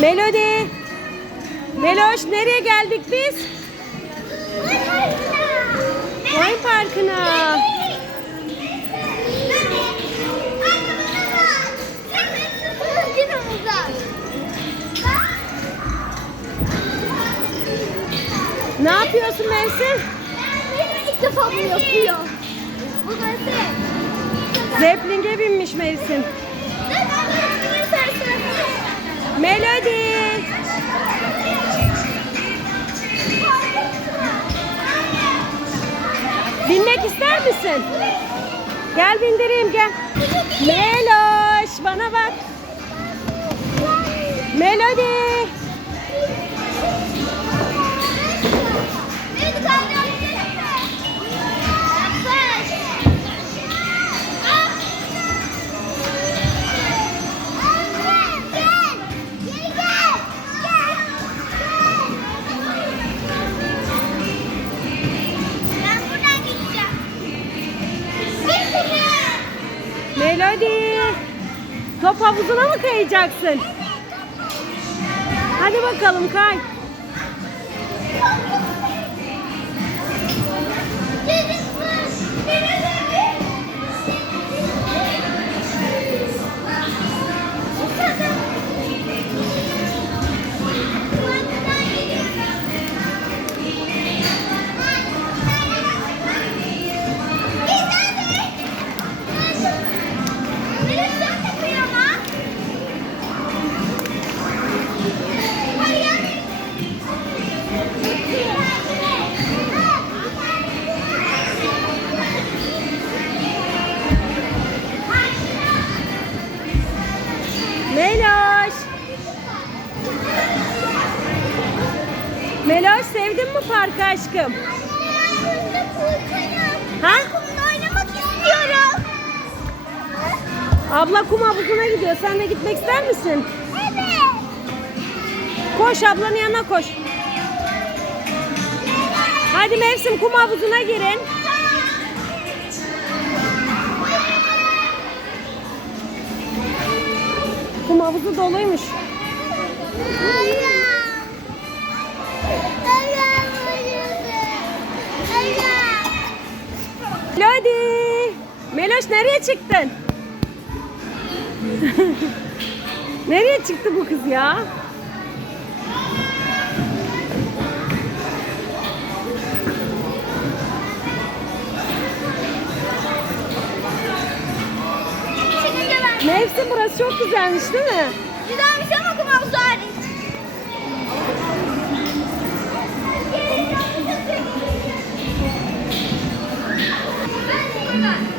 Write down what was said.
Melodi. Meloş nereye geldik biz? Oyun parkına. Ne yapıyorsun Mevsim? İlk defa bunu yapıyor. Bu nasıl? Zeplinge binmiş Mevsim. Melodi. Binmek ister misin? Gel bindireyim gel. Meloş bana bak. Melodi. Melodi. Top havuzuna mı kayacaksın? Hadi bakalım kay. Meloş sevdin mi parkı aşkım? Ha? oynamak istiyorum. Abla kum havuzuna gidiyor. Sen de gitmek ister misin? Evet. Koş ablanın yanına koş. Hadi mevsim kum havuzuna girin. Kum havuzu doluymuş. Lodi. Meloş nereye çıktın? nereye çıktı bu kız ya? Mevsim burası çok güzelmiş değil mi? 잠깐만.